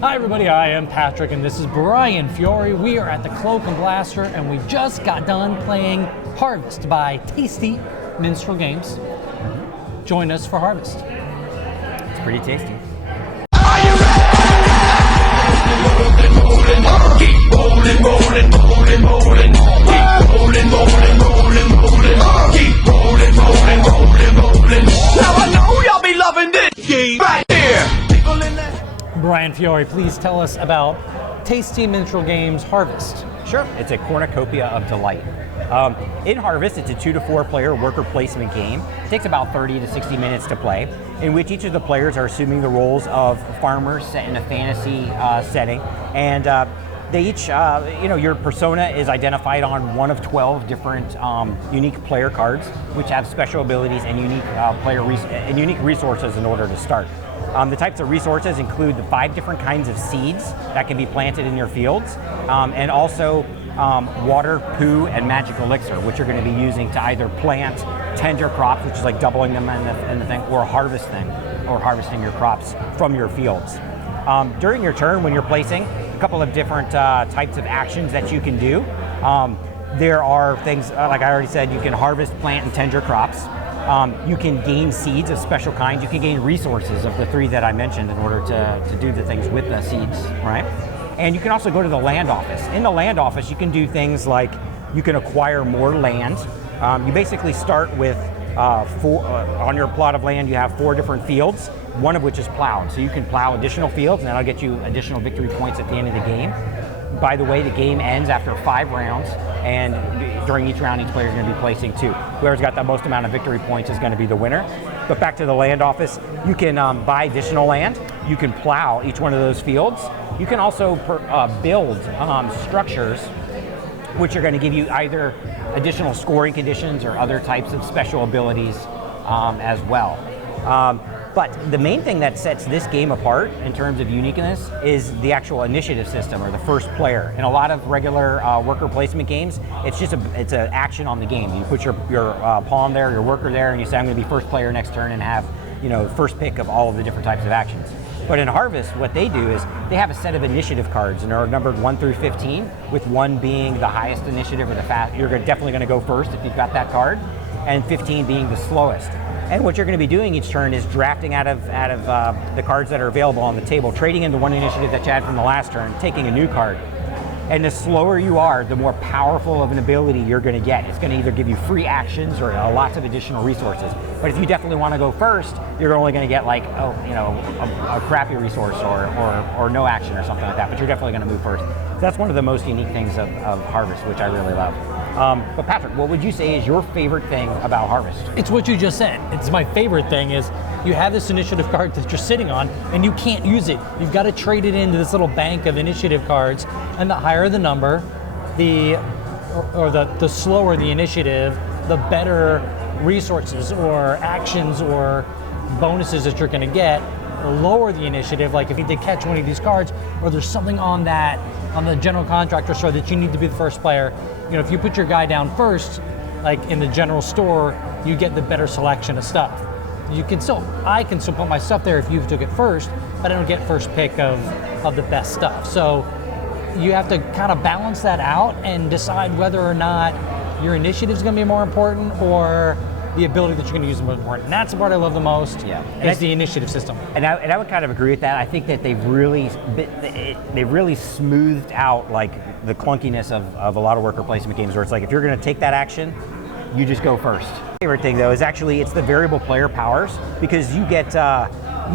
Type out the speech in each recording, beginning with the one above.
Hi everybody, I am Patrick and this is Brian Fiore. We are at the Cloak and Blaster and we just got done playing Harvest by Tasty Minstrel Games. Join us for Harvest. It's pretty tasty. Are you ready? Keep rolling, rolling, rolling, rolling. Keep rolling, rolling, rolling, rolling. Keep rolling, rolling, rolling, rolling. Now I know y'all be loving this game right here. People in that. Brian Fiore, please tell us about Tasty Minstrel Games Harvest. Sure. It's a cornucopia of delight. In Harvest, it's a 2 to 4 player worker placement game. It takes about 30 to 60 minutes to play, in which each of the players are assuming the roles of farmers set in a fantasy setting. And they each, your persona is identified on one of 12 different unique player cards, which have special abilities and unique resources in order to start. The types of resources include the 5 different kinds of seeds that can be planted in your fields, and also water, poo, and magic elixir, which you're going to be using to either plant tender crops, which is like doubling them in the thing, or harvesting your crops from your fields. During your turn, when you're placing, a couple of different types of actions that you can do. There are things, like I already said, you can harvest, plant, and tend your crops. You can gain seeds of special kinds. You can gain resources of the 3 that I mentioned in order to do the things with the seeds, right? And you can also go to the land office. In the land office, you can do things like you can acquire more land. You basically start with on your plot of land, you have 4 different fields, one of which is plowed. So you can plow additional fields, and that'll get you additional victory points at the end of the game. By the way, the game ends after 5 rounds, and during each round, each player is going to be placing 2. Whoever's got the most amount of victory points is going to be the winner. But back to the land office, you can buy additional land. You can plow each one of those fields. You can also build structures, which are going to give you either additional scoring conditions or other types of special abilities as well. But the main thing that sets this game apart in terms of uniqueness is the actual initiative system, or the first player. In a lot of regular worker placement games, it's an action on the game. You put your pawn there, your worker there, and you say, I'm going to be first player next turn and have first pick of all of the different types of actions. But in Harvest, what they do is they have a set of initiative cards, and they're numbered 1 through 15, with 1 being the highest initiative or the fast. You're definitely going to go first if you've got that card, and 15 being the slowest. And what you're going to be doing each turn is drafting out of the cards that are available on the table, trading into 1 initiative that you had from the last turn, taking a new card. And the slower you are, the more powerful of an ability you're going to get. It's going to either give you free actions or lots of additional resources. But if you definitely want to go first, you're only going to get like a crappy resource or no action or something like that. But you're definitely going to move first. So that's one of the most unique things of Harvest, which I really love. But Patrick, what would you say is your favorite thing about Harvest? It's what you just said. It's my favorite thing is you have this initiative card that you're sitting on and you can't use it. You've got to trade it into this little bank of initiative cards, and the higher the number, the slower the initiative, the better resources or actions or bonuses that you're going to get. The lower the initiative, like if you did catch one of these cards, or there's something on the general contractor store that you need to be the first player. If you put your guy down first, like in the general store, you get the better selection of stuff. I can still put my stuff there if you took it first, but I don't get first pick of the best stuff. So you have to kind of balance that out and decide whether or not your initiative is going to be more important or the ability that you're going to use is more important. And that's the part I love the most, is the initiative system. And I would kind of agree with that. I think that they've really smoothed out like the clunkiness of a lot of worker placement games, where it's like if you're going to take that action, you just go first. My favorite thing though is actually it's the variable player powers, because you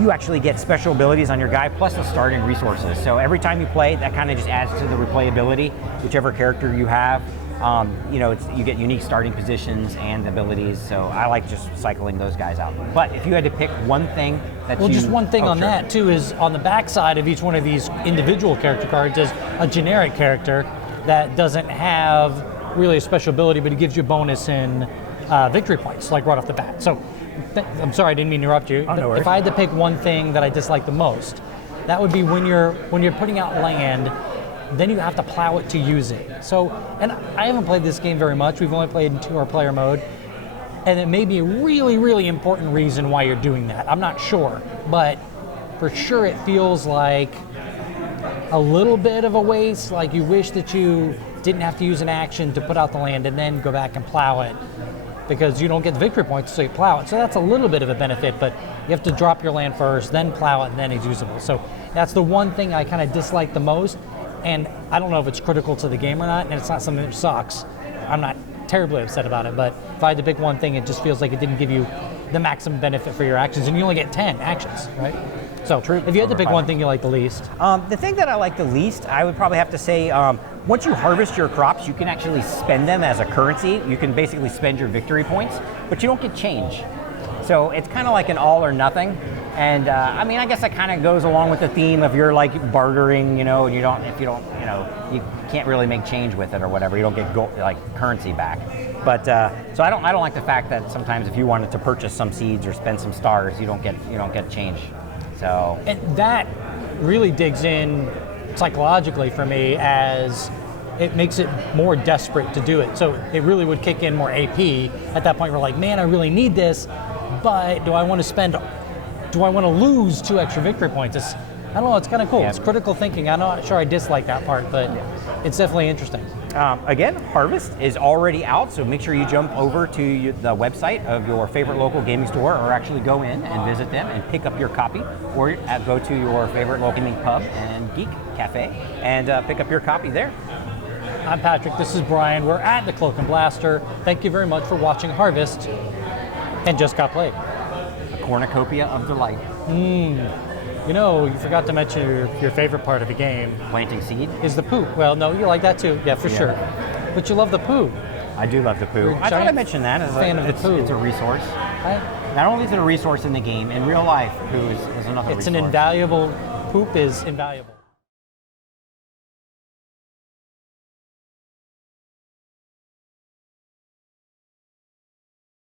actually get special abilities on your guy plus the starting resources. So every time you play, that kind of just adds to the replayability, whichever character you have. You get unique starting positions and abilities, so I like just cycling those guys out. But if you had to pick one thing just one thing on that too is on the back side of each one of these individual character cards is a generic character that doesn't have really a special ability, but it gives you a bonus in victory points, like right off the bat. So I'm sorry, I didn't mean to interrupt you. Oh, no worries. If I had to pick one thing that I dislike the most, that would be when you're putting out land, then you have to plow it to use it. So, and I haven't played this game very much. We've only played in 2-hour player mode. And it may be a really, really important reason why you're doing that. I'm not sure, but for sure it feels like a little bit of a waste. Like you wish that you didn't have to use an action to put out the land and then go back and plow it, because you don't get the victory points, so you plow it. So that's a little bit of a benefit, but you have to drop your land first, then plow it, and then it's usable. So that's the one thing I kind of dislike the most, and I don't know if it's critical to the game or not, and it's not something that sucks. I'm not terribly upset about it, but if I had to pick one thing, it just feels like it didn't give you the maximum benefit for your actions, and you only get 10 actions, right? So if you had to pick one thing you like the least. The thing that I like the least, I would probably have to say, once you harvest your crops, you can actually spend them as a currency. You can basically spend your victory points, but you don't get change. So it's kind of like an all or nothing. And I mean, I guess that kind of goes along with the theme of you're like bartering, you know, and you can't really make change with it or whatever. You don't get like currency back. But so I don't like the fact that sometimes if you wanted to purchase some seeds or spend some stars, you don't get change. So and that really digs in psychologically for me, as it makes it more desperate to do it. So it really would kick in more AP. At that point, we're like, man, I really need this, but do I want to lose 2 extra victory points? I don't know, it's kind of cool. Yeah. It's critical thinking. I'm not sure I dislike that part, but it's definitely interesting. Again, Harvest is already out, so make sure you jump over to the website of your favorite local gaming store, or actually go in and visit them and pick up your copy, or go to your favorite local gaming pub and geek cafe and pick up your copy there. I'm Patrick, this is Brian. We're at the Cloak and Blaster. Thank you very much for watching Harvest and Just Got Played. A cornucopia of delight. You know, you forgot to mention your favorite part of the game. Planting seed? Is the poo. Well, no, you like that too. Yeah, for sure. But you love the poo. I do love the poo. I thought I mentioned that as fan of the poo. It's a resource. Not only is it a resource in the game, in real life, poo is another resource. It's an invaluable, poop is invaluable.